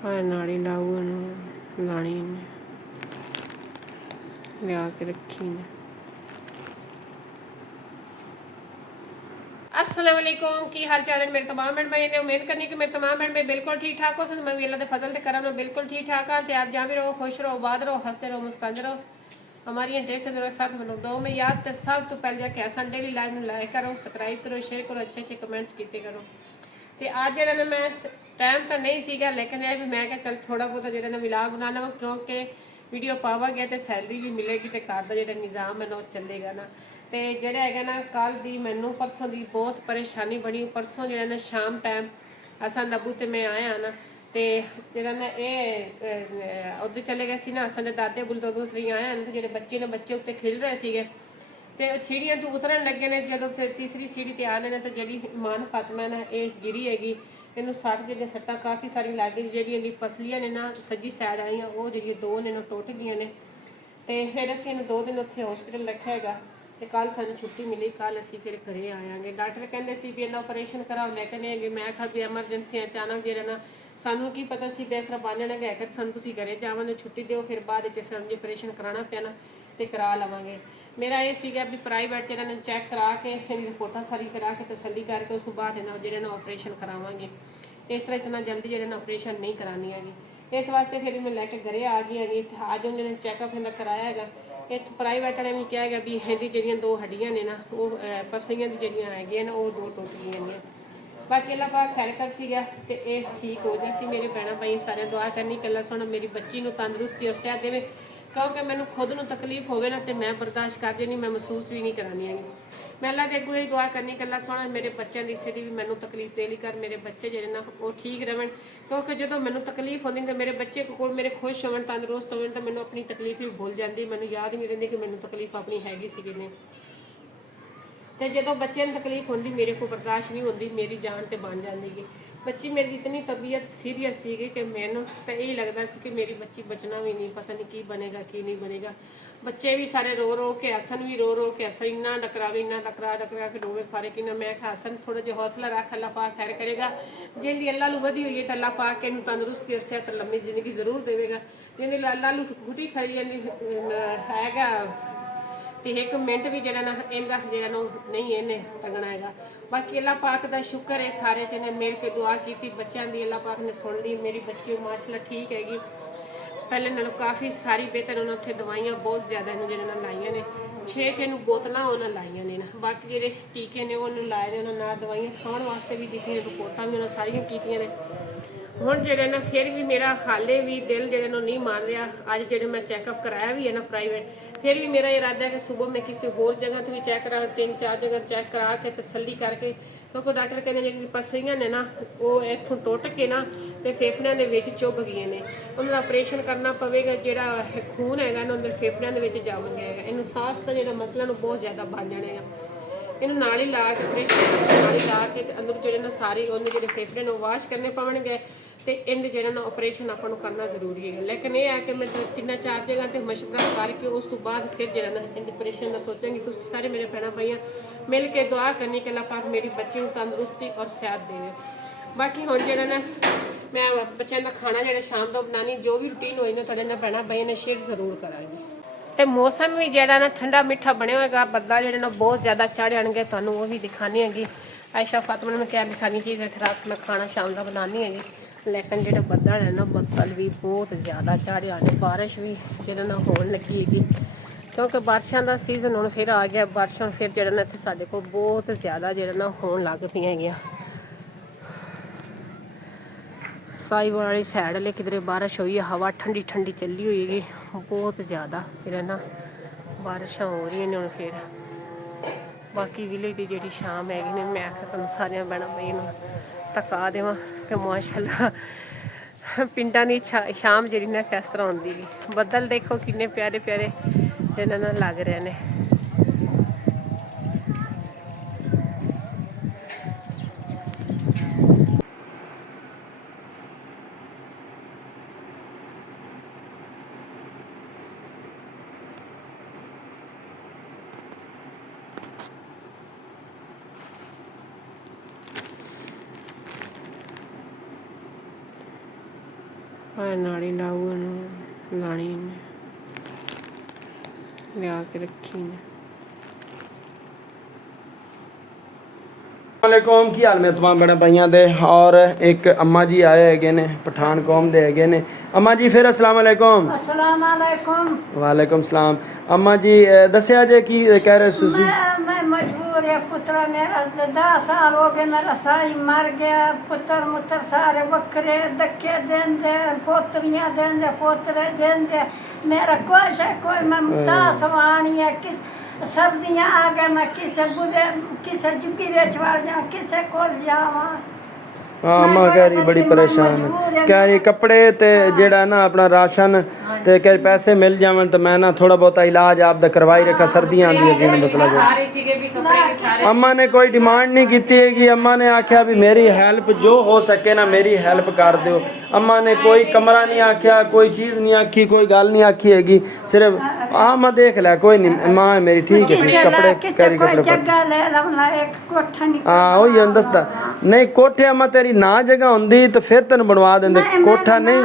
नाली लाऊ लानी लिया के रखी ने। अस्सलाम वालेकुम, की हाल चाल है मेरे तमाम बहन भाई ने। उम्मीद करनी कि मेरे तमाम बहन भाई बिल्कुल ठीक ठाक हो। सन मैं भी अल्लाह के फजल से करम में बिल्कुल ठीक ठाक हाँ। आप जहाँ भी रहो खुश रहो, आबाद रहो, हंसते रहो, मुस्कुराते रहो। हमारी ढेर से मेरे साथ मैं दो में याद तो सब तो पहले जाके असन डेली लाइव में लाइक करो, सब्सक्राइब करो, शेयर करो, अच्छे अच्छे कमेंट्स किए करो। तो अज जो मैं टाइम तो नहीं सीगा, लेकिन यह भी मैं क्या चल थोड़ा बहुत जो विलाग बना लवां, क्योंकि वीडियो पावांगे तो सैलरी भी मिलेगी तो घर का जो निज़ाम है ना चलेगा ना। तो जोड़ा है ना कल की मैनू परसों की बहुत परेशानी बनी। परसों जो ना शाम टाइम असन लबू तो मैं आया ना, तो जोड़ा ना ये उधर चले गए सी ना, असन दादे बुलदोदों से आया ना, तो जो बच्चे ने बच्चे उत्ते खेल रहे थे तो सीढ़ियाँ तो उतरन लगे ने। जो तीसरी सीढ़ी ते आने ने तो जी मान फातिमा ने यह गिरी हैगी, इनू सट जो सट्टा काफ़ी सारी लग गई। जी पसलियाँ ने ना सज्जी सैड आईया वो जी दो ने टुट गई ने। तो फिर असी इन 2 दिन उत्थे हॉस्पिटल रखा है। तो कल सूँ छुट्टी मिली, कल असी फिर घरे आएंगे। डॉक्टर कहते सी भी इन्ना ऑपरेशन कराओ, लेकिन ये मैं कहा भी एमरजेंसी अचानक जो ना सानू की पता सी इस तरह बांधना गया कर सन तुम घरे जावे छुट्टी दो, फिर बाद समझे ऑपरेशन कराना पिया ना तो करा लवेंगे। मेरा ये सीगा भी प्राइवेट जो चैक करा के फिर रिपोर्टा सारी करा के तसली करके उस बाद जो ऑपरेशन करावेंगे। इस तरह इतना जल्दी जो ऑपरेशन नहीं करानी हैगी। इस वास्ते फिर मैं लैके घरे आ गई हैगी। अज उन्होंने चैकअप इन्हें कराया है। इतों प्राइवेट वाले ने कहा है भी इहदी जी 2 हड्डियां ने ना वो पसलियां दी जड़ियाँ है ना वो 2 टुट गई। बाकी अल्लाह पाक खैर कर सीगा तो ये ठीक हो जाए। मेरे भैन भाई सारे दुआ करनी कला सुन मेरी बच्ची को तंदुरुस्ती और सेहत देवे, क्योंकि मैंने खुद को तकलीफ होवे ना तो मैं बर्दाश्त कर देनी, मैं महसूस भी नहीं करानी है। मैं अल्लाह के अगू ही दुआ करनी कला सुन मेरे बच्चों की स्थिति भी मैंने तकलीफ दे ली कर, मेरे बच्चे जो ना वो ठीक रहन, क्योंकि जो मैंने तकलीफ होती तो मेरे बच्चे को मेरे खुश हो तंदुरुस्त हो तो मैंने अपनी तकलीफ भी भूल जाती, मैंने याद ही नहीं रही कि मैंने तकलीफ अपनी हैगी सी कि नहीं। तो जो बच्चों को तकलीफ होती मेरे को बर्दाश्त नहीं होती, मेरी जान तो बन जाती है। बच्ची मेरी इतनी तबीयत सीरीयस थी कि मैनू तो यही लगता सी कि मेरी बच्ची बचना भी नहीं, पता नहीं की बनेगा की नहीं बनेगा। बच्चे भी सारे रो के हसन भी रो के हसन, इन्ना डकरावे इन्ना डकरा के रोवे फारे कि मैं हसन थोड़ा जो हौसला रख, अल्लाह पाक खैर करेगा। जिंदी अल्लाह लू वधी हुई है तो अल्लाह पाक इन्हू तंदुरुस्ती और सेहत लंबी जिंदगी जरूर देगा। जिंदी अल्लाह लू घुटी खड़ी है तो 1 मिनट भी जो ना इनका जो नहीं इन्हें तगना है। बाकी अल्लाह पाक का शुक्र है सारे जिन्हें मिल के दुआ की बच्चों की, अल्लाह पाक ने सुन ली। मेरी बच्ची माशाल्लाह ठीक हैगी, पहले नालों काफ़ी सारी बेहतर। उन्होंने उत्थे दवाइयाँ बहुत ज़्यादा जो लाइया ने, 6 तीन बोतल उन्होंने लाइया ने ना। बाकी जो टीके ने उन्होंने लाए ने, उन्होंने दवाइयाँ खाने वास्ते भी दी, रिपोर्टा भी उन्होंने सारिया की ने। हुण जो ना फिर भी मेरा हाले भी दिल जो नहीं मान रहा। अज जो मैं चैकअप कराया भी है ना प्राइवेट, फिर भी मेरा इरादा है कि सुबह मैं किसी होर जगह तो भी चैक करा, 3-4 जगह चैक करा के तसली करके, क्योंकि डॉक्टर कहने जी पसलियाँ ने ना वो इतों टुट के ना तो फेफड़िया के चुभ गई ने, उन्होंने ऑपरेशन करना पवेगा। जोड़ा खून है ना उन्होंने फेफड़िया के जम गया है, इन सांस का जो मसला बहुत ज़्यादा बन जाने है। इन्हू नाल ही ला के ऑपरेशन नाल ही ला के अंदर जो ना सारी उन्हें जो फेफड़े ने वाश करने पवनगे। तो इनके जो ना ऑपरेशन अपन करना जरूरी है। लेकिन यह है कि मैं 3-4 जगह पर मशवरा करके उस तो बाद फिर जो ना इन ऑपरेशन का सोचांगी। तुम सारे मेरे भैन भाइयों मिल के दुआ करनी कि अल्लाह पाक मेरी बच्ची को तंदुरुस्ती और सेहत देवे। बाकी हुण जो ना मैं बच्चों का खाना जो शाम को बनानी, जो भी रूटीन होई ना थोड़े ना भैन भाइयों ने शेयर जरूर करांगी। तो मौसम भी जोड़ा ना ठंडा मिठा बने होगा, बदला जो ना बहुत ज़्यादा चढ़ आएंगे, तो वो भी दिखानी हैगी। आयशा फातिमा ने क्या भी सारी चीज़ रात मैं खाना शाम का बनानी हैगी। लेकिन जो बदल है ना बदल भी बहुत ज़्यादा चढ़ आने, बारिश भी जो ना होने लगी हैगी, क्योंकि बारिशों का सीजन हूँ फिर आ गया। बारिशों फिर जो ना इतने साढ़े को बहुत ज़्यादा जो ना होने लग पी है। साई वाली सैड ले किधरे बारिश हुई है, हवा ठंडी ठंडी चली हुई है बहुत ज़्यादा। फिर ना बारिशा हो रही ने हम फिर बाकी विलेज की जी शाम हैगी ने, मैं आखिर तुम सारे भैन भाई तका देव कि माशाल्लाह पिंडा की शाम जी ना किस तरह होंगी। बदल देखो किन्ने प्यारे प्यारे जिन्होंने लग रहे हैं। ਆ ਨਾਲੀ ਲਾਊ ਇਹਨੂੰ ਲਾਣੀ ਨੇ ਲਿਆ ਕੇ ਰੱਖੀ ਨੇ। वालेकुम की हाल में तमाम बड़े भाइयों दे और एक अम्मा जी आए है ने पठान कौम दे है ने। अम्मा जी फिर अस्सलाम वालेकुम। अस्सलाम वालेकुम। वालेकुम सलाम। अम्मा जी दसिया जे की कह रहे सुसी? मैं मजबूर है पुत्रा मेरा 10 साल हो गए मेरा साई मर गया पुत्र मुत्र सारे बकरे धक्के देंदे पोतरियां देंदे पोतरे देंदे मेरा कोई मैं मुतासवानी है किस सर्दियां आ गए मैं किसे बुदे किसे झुकी बेचवाड़ जा किसे कोल जावा। हाँ अम्मा कह रही बड़ी परेशान है कह रही कपड़े ते जेड़ा ना अपना राशन ते कह पैसे मिल जावन तो मैं ना थोड़ा बहुत इलाज आप दा करवाई रखा सर्दियां आंदी है मतलब। अम्मा ने कोई डिमांड नहीं की है कि अम्मा ने आख्या भी मेरी हेल्प जो हो सके ना मेरी हेल्प कर दो। अम्मा ने कोई कमरा नहीं आख्या कोई चीज़ नहीं आखी कोई गल नहीं आखी हैगी सिर्फ हाँ मैं देख लिया कोई नहीं माँ है मेरी ठीक है कपड़े कैरी कपड़े हाँ वही दसदा नहीं कोठे अम्मा तेरी ना जगह होंदी तो फिर तेन बनवा देंदे कोठा नहीं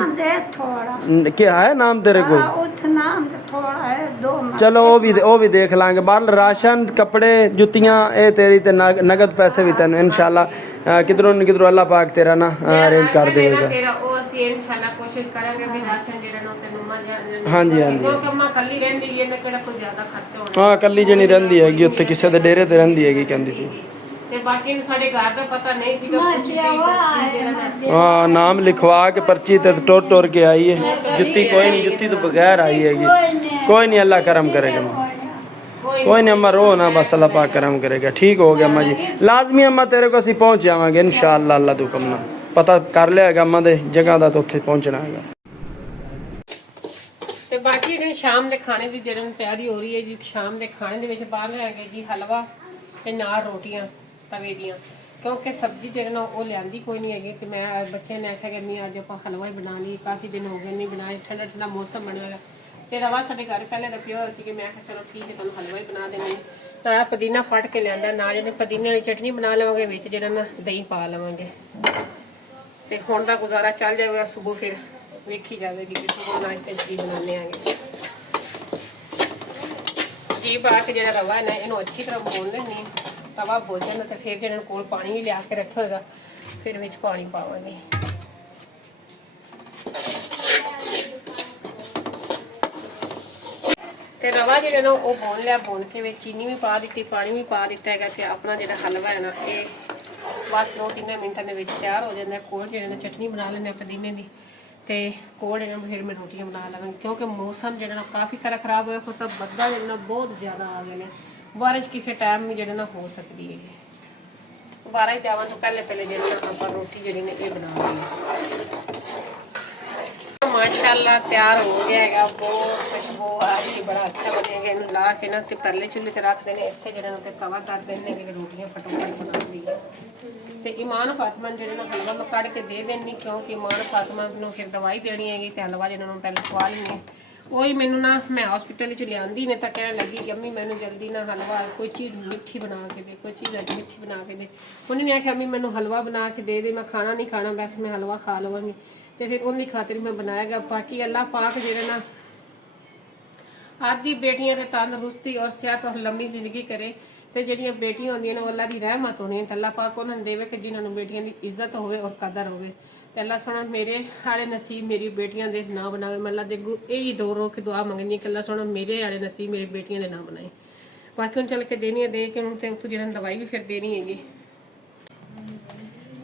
क्या है नाम तेरे को? चलो वो भी देख लांगे बाल राशन कपड़े जुतियां ए तेरी ते नगद पैसे भी तेन इंशाल्लाह किधरों न किधरों अल्लाह पाक तेरा ना अरेंज कर देगा। कोशिश करेंगे भी राशन जेड़ा ना तेनू मा जान। हाँ जी हाँ जी क्योंकि अम्मा कल्ली रहंदी है ते केड़ा कोई ज्यादा खर्चा होना। हाँ कल्ली जनी रहंदी हैगी उत्थे किसे दे डेरे ते रहंदी हैगी कहंदी थी ते बाकी साडे घर दा पता नहीं सीगा हाँ नाम लिखवा के पर्ची ते टोर टोर के आई है जुत्ती कोई नहीं जुत्ती तो बगैर आई हैगी कोई नहीं अल्लाह करम करेगा कोई नहीं अम्मा रो ना बस अल्लाह पाक करम करेगा ठीक हो गया अम्मा जी लाजमी अम्मा तेरे को असीं पहुंच जावांगे इंशाअल्लाह अल्लाह दा हुक्म नाल पता कर लिया हैगा अम्मा दे जगह दा तो उत्थे पहुंचना हैगा। ਤੇ ਬਾਕੀ ਜਿਹੜੀ ਸ਼ਾਮ ਦੇ ਖਾਣੇ ਦੀ ਜਿਹੜੀ ਤਿਆਰੀ ਹੋ ਰਹੀ ਹੈ ਜੀ ਸ਼ਾਮ ਦੇ ਖਾਣੇ ਦੇ ਵਿੱਚ ਬਾਹਰ ਹੈਗੇ ਜੀ ਹਲਵਾ ਤੇ ਨਾਲ ਰੋਟੀਆਂ ਤਵੇ ਦੀਆਂ ਕਿਉਂਕਿ ਸਬਜ਼ੀ ਜਿਹੜਾ ਨਾ ਉਹ ਲਿਆਂਦੀ ਕੋਈ ਨਹੀਂ ਹੈਗੀ ਤੇ ਮੈਂ ਬੱਚੇ ਨੇ ਆਖਿਆ ਕਿ ਨਹੀਂ ਅੱਜ ਆਪਾਂ ਹਲਵਾ ਹੀ ਬਣਾ ਲਈ ਕਾਫੀ ਦਿਨ ਹੋ ਗਏ ਨਹੀਂ ਬਣਾਏ ਠੰਡਾ ਠੰਡਾ ਮੌਸਮ ਬਣਿਆ ਤੇ ਰਵਾ ਸਾਡੇ ਘਰ ਪਹਿਲੇ ਦਾ ਪਿਆ ਸੀ ਕਿ ਮੈਂ ਕਿਹਾ ਚਲੋ ਠੀਕ ਹੈ ਤੁਹਾਨੂੰ ਹਲਵਾ ਹੀ ਬਣਾ ਦੇਣੀ ਤਾਂ ਪੁਦੀਨਾ ਫੜ ਕੇ ਲਿਆਂਦਾ ਨਾਲ ਜਿਹੜੇ ਪੁਦੀਨੇ ਵਾਲੀ ਚਟਨੀ ਬਣਾ ਲਵਾਂਗੇ ਵਿੱਚ ਜਿਹੜਾ ਨਾ ਦਹੀਂ ਪਾ ਲਵਾਂਗੇ ਤੇ ਹੁਣ ਦਾ ਗੁਜ਼ਾਰਾ ਚੱਲ ਜਾਵੇਗਾ ਸਵੇਰ ਫਿਰ ਵੇਖੀ ਜਾਵੇਗੀ ਕਿ ਸਵੇਰ ਨਾਸ਼ਤੇ ਕੀ ਬਣਾਉਂਦੇ ਆਂਗੇ ਜੀ ਬਾਅਦ ਜਿਹੜਾ ਰਵਾ ਹੈ ਇਹਨੂੰ ਅੱਛੀ ਤਰ੍ਹਾਂ ਭੁੰਨ ਲੈਣੀ ਤਵਾ ਭੁੱਲ ਜਾਂਦਾ ਤੇ ਫਿਰ ਜਿਹੜਾ ਕੋਲ ਪਾਣੀ ਵੀ ਲਿਆ ਕੇ ਰੱਖਿਆ ਹੋਏਗਾ ਫਿਰ ਵਿੱਚ ਪਾਣੀ ਪਾਵਾਂਗੇ ਤੇ ਰਵਾ ਜਿਹੜਾ ਨਾ ਉਹ ਭੁੰਨ ਲਿਆ ਭੁੰਨ ਕੇ ਵਿੱਚ ਚੀਨੀ ਵੀ ਪਾ ਦਿੱਤੀ ਪਾਣੀ ਵੀ ਪਾ ਦਿੱਤਾ ਹੈਗਾ ਤੇ ਆਪਣਾ ਜਿਹੜਾ ਹਲਵਾ ਹੈ ਨਾ ਇਹ ਬਸ 2-3 ਮਿੰਟਾਂ ਦੇ ਵਿੱਚ ਤਿਆਰ ਹੋ ਜਾਂਦਾ ਕੋਲ ਜਿਹੜੇ ਨੇ ਚਟਨੀ ਬਣਾ ਲੈਂਦੇ ਪੁਦੀਨੇ ਦੀ ਤੇ ਕੋਲ ਇਹਨਾਂ ਨੂੰ ਫਿਰ ਮੈਂ ਰੋਟੀਆਂ ਬਣਾ ਲਵਾਂਗੀ ਕਿਉਂਕਿ ਮੌਸਮ ਜਿਹੜਾ ਨਾ ਕਾਫੀ ਸਾਰਾ ਖਰਾਬ ਹੋਇਆ ਖੁਦ ਤਾਂ ਬੱਦਲ ਜਿਹੜਾ ਨਾ ਬਹੁਤ ਜ਼ਿਆਦਾ ਆ ਗਏ ਨੇ ਬਾਰਿਸ਼ ਕਿਸੇ ਟਾਈਮ ਵੀ ਜਿਹੜਾ ਨਾ ਹੋ ਸਕਦੀ ਹੈ ਬਾਰਿਸ਼ ਦੇ ਆਉਣ ਤੋਂ ਪਹਿਲੇ ਜਿਹੜਾ ਨਾ ਆਪਾਂ ਰੋਟੀ ਜਿਹੜੀ ਨੇ ਇਹ ਬਣਾ ਲਵਾਂਗੇ माशाल्लाह तैयार हो गया है बहुत खुशबू आ रही है बड़ा अच्छा बनेगा इन्हें ला के ना ते पहले चूल्हे ते रख देंगे इत्थे जेड़ा ना तवा कर देने कि रोटियां फटाफट बना लीए ते ईमान फातिमा जेड़ा ना हलवा मैं कट के दे देनी क्योंकि ईमान फातिमा नूं फिर दवाई देनी हैगी ते हलवा जेड़ा ना पहले खवा लईए ਉਹੀ ਮੈਨੂੰ ਨਾ ਮੈਂ ਹਸਪੀਟਲ ਵਿੱਚ ਲਿਆਂਦੀ ਨੇ ਤਾਂ ਕਹਿਣ ਲੱਗੀ ਕਿ ਅੰਮੀ ਮੈਨੂੰ ਜਲਦੀ ਨਾ ਹਲਵਾ ਕੋਈ ਚੀਜ਼ ਮਿੱਠੀ ਬਣਾ ਕੇ ਦੇ ਕੋਈ ਚੀਜ਼ ਅੱਜ ਮਿੱਠੀ ਬਣਾ ਕੇ ਦੇ ਉਹਨੇ ਆਖਿਆ ਅੰਮੀ ਮੈਨੂੰ ਹਲਵਾ ਬਣਾ ਕੇ ਦੇ ਮੈਂ ਖਾਣਾ ਨਹੀਂ ਖਾਣਾ ਬਸ ਮੈਂ ਹਲਵਾ ਖਾ ਲਵਾਂਗੀ ਤੇ ਫਿਰ ਉਹਦੀ ਖਾਤਰ ਮੈਂ ਬਣਾਇਆਗਾ ਬਾਕੀ ਅੱਲਾਹ ਪਾਕ ਜਿਹੜਾ ਨਾ ਆਦੀ ਬੇਟੀਆਂ ਦੇ ਤੰਦਰੁਸਤੀ ਔਰ ਸਿਹਤ ਔਰ ਲੰਮੀ ਜ਼ਿੰਦਗੀ ਕਰੇ ਤੇ ਜਿਹੜੀਆਂ ਬੇਟੀਆਂ ਹੁੰਦੀਆਂ ਨੇ ਉਹ ਅੱਲਾਹ ਦੀ ਰਹਿਮਤ ਹੋਣੀ ਹੈ ਅੱਲਾਹ ਪਾਕ ਉਹਨਾਂ ਨੂੰ ਦੇਵੇ ਕਿ ਜਿਨ੍ਹਾਂ ਨੂੰ ਬੇਟੀਆਂ ਦੀ ਇੱਜ਼ਤ ਹੋਵੇ ਔਰ ਕਦਰ ਹੋਵੇ ਤੇ ਅੱਲਾਹ ਸੋਹਣਾ ਮੇਰੇ ਵਾਲੇ ਨਸੀਬ ਮੇਰੀ ਬੇਟੀਆਂ ਦੇ ਨਾ ਬਣਾਵੇ ਮੈਂ ਅੱਲਾਹ ਦੇ ਅੱਗੋਂ ਇਹੀ ਰੋ ਕੇ ਦੁਆ ਮੰਗਣੀ ਕਿ ਅੱਲਾਹ ਸੋਹਣਾ ਮੇਰੇ ਵਾਲੇ ਨਸੀਬ ਮੇਰੀ ਬੇਟੀਆਂ ਦੇ ਨਾ ਬਣਾਏ ਬਾਕੀ ਹੁਣ ਚੱਲ ਕੇ ਦੇਣੀ ਹੈ ਦੇ ਕੇ ਹੁਣ ਤੇ ਉੱਤੋਂ ਜਿਹੜਾ ਦਵਾਈ ਵੀ ਫਿਰ ਦੇਣੀ ਹੈਗੀ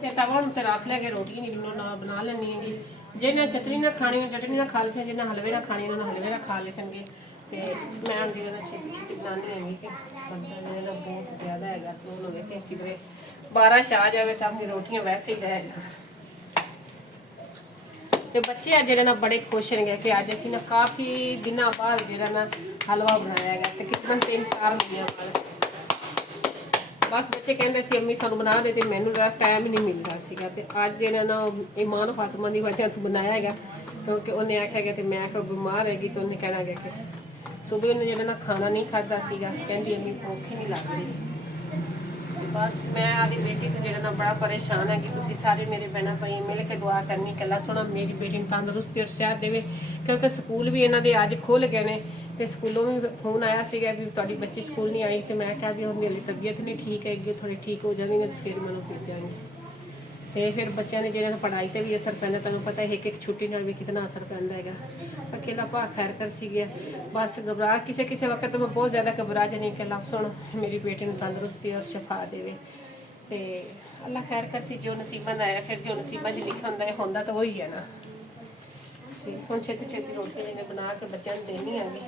ਤੇ ਤਵਾ ਨੂੰ ਤੇ ਰੱਖ ਲਿਆ ਕੇ ਰੋਟੀ ਨਹੀਂ ਬਣਾ ਲੈਣੀ ਹੈਗੀ ਜਿਹਨੇ ਚਟਨੀ ਨਾਲ ਖਾਣੀ ਚਟਨੀ ਨਾਲ ਖਾ ਲੈਣ ਜਿਹਨੇ ਹਲਵੇ ਨਾਲ ਖਾਣੀ ਉਹਨਾਂ ਹਲਵੇ ਨਾਲ ਖਾ ਲੈਣਗੇ ਤੇ ਮੈਂ ਹੁਣ ਜਿਹੜਾ ਛੇਤੀ ਬਣਾਉਣੀ ਹੈਗੀ ਕਿ ਬੰਦਾ ਜਿਹੜਾ ਬਹੁਤ ਜ਼ਿਆਦਾ ਹੈਗਾ ਤੇ ਉਹਨੂੰ ਵੇਖੇ ਕਿਧਰੇ 12 ਆ ਜਾਵੇ ਤਾਂ ਆਪਣੀ ਰੋਟੀਆਂ ਵੈਸੇ ਹੀ ਰਹਿ ਜਾਣ ਤੇ ਬੱਚੇ ਆ ਜਿਹੜੇ ਨਾ ਬੜੇ ਖੁਸ਼ ਹੋਣਗੇ ਕਿ ਅੱਜ ਅਸੀਂ ਨਾ ਕਾਫੀ ਦਿਨਾਂ ਬਾਅਦ ਜਿਹੜਾ ਨਾ ਹਲਵਾ ਬਣਾਇਆ ਹੈਗਾ ਤੇ ਤਕਰੀਬਨ 3-4 ਮਹੀਨਿਆਂ ਬਾਅਦ ਬਸ ਬੱਚੇ ਕਹਿੰਦੇ ਸੀ ਅੰਮੀ ਸਾਨੂੰ ਬਣਾ ਦੇ ਤੇ ਮੈਨੂੰ ਦਾ ਟਾਈਮ ਹੀ ਨਹੀਂ ਮਿਲਦਾ ਸੀਗਾ ਤੇ ਅੱਜ ਇਹਨਾਂ ਨਾ ਈਮਾਨ ਫਾਤਿਮਾ ਦੀ ਵਜ੍ਹਾ ਤੋਂ ਬਣਾਇਆ ਹੈਗਾ ਕਿਉਂਕਿ ਉਹਨੇ ਆਖਿਆ ਕਿ ਤੇ ਮੈਂ ਕੋਈ ਬਿਮਾਰ ਹੈਗੀ ਤਾਂ ਉਹਨੇ ਕਹਿਣਾ ਕਿ ਸਵੇਰ ਉਹਨੇ ਜਿਹੜਾ ਨਾ ਖਾਣਾ ਨਹੀਂ ਖਾਧਾ ਸੀਗਾ ਕਹਿੰਦੀ ਅੰਮੀ ਭੁੱਖ ਹੀ ਨਹੀਂ ਲੱਗ ਰਹੀ ਬਸ ਮੈਂ ਆਦੀ ਬੇਟੀ ਤੋਂ ਜਿਹੜਾ ਨਾ ਬੜਾ ਪਰੇਸ਼ਾਨ ਹੈ ਕਿ ਤੁਸੀਂ ਸਾਰੇ ਮੇਰੇ ਭੈਣਾਂ ਭਾਈ ਮਿਲ ਕੇ ਦੁਆ ਕਰਨੀ ਕੱਲਾ ਸੁਣਾ ਮੇਰੀ ਬੇਟੀ ਨੂੰ ਤੰਦਰੁਸਤੀ ਔਰ ਸਿਹਤ ਦੇਵੇ, ਕਿਉਂਕਿ ਸਕੂਲ ਵੀ ਇਹਨਾਂ ਦੇ ਅੱਜ ਖੁੱਲ ਗਏ ਨੇ ਤੇ ਸਕੂਲੋਂ ਵੀ ਫੋਨ ਆਇਆ ਸੀਗਾ ਵੀ ਤੁਹਾਡੀ ਬੱਚੀ ਸਕੂਲ ਨਹੀਂ ਆਈ, ਤੇ ਮੈਂ ਕਿਹਾ ਵੀ ਹੁਣ ਮੇਰੀ ਤਬੀਅਤ ਨਹੀਂ ਠੀਕ ਹੈ, ਅੱਗੇ ਥੋੜੀ ਠੀਕ ਹੋ ਜਾਵੇਗੀ ਤੇ ਫਿਰ ਮੈਨੂੰ ਭੇਜਾਂਗੇ। ਤੇ ਫਿਰ ਬੱਚਿਆਂ ਦੇ ਜਿਹੜਾ ਪੜ੍ਹਾਈ ਤੇ ਵੀ ਅਸਰ ਪੈਂਦਾ, ਤੁਹਾਨੂੰ ਪਤਾ ਹੈ ਇੱਕ ਛੁੱਟੀ ਨਾਲ ਵੀ ਕਿੰਨਾ ਅਸਰ ਪੈਂਦਾ ਹੈਗਾ। ਅਕੇਲਾ ਭਾ ਖੈਰ ਕਰ ਸੀਗੇ, ਬਸ ਘਬਰਾ ਕਿਸੇ ਵਕਤ ਮੈਂ ਬਹੁਤ ਜ਼ਿਆਦਾ ਘਬਰਾ ਜਾਨੀ ਕਿ ਲੱਭ ਸੁਣ ਮੇਰੀ ਬੇਟੀ ਨੂੰ ਤੰਦਰੁਸਤੀ ਔਰ ਸ਼ਫਾ ਦੇਵੇ, ਤੇ ਅੱਲਾ ਖੈਰ ਕਰ ਸੀ। ਜੋ ਨਸੀਬਾਂ ਦਾ ਆਇਆ, ਫਿਰ ਜੋ ਨਸੀਬਾਂ 'ਚ ਲਿਖਿਆ ਹੁੰਦਾ ਹੈ ਹੁੰਦਾ ਤਾਂ ਉਹੀ ਹੈ ਨਾ। ਤੇ ਹੁਣ ਛੇਤੀ ਰੋਟੀ ਇਹਨੇ ਬਣਾ ਕੇ ਬੱਚਿਆਂ ਨੂੰ ਦੇਣੀ ਆਂਗੀ।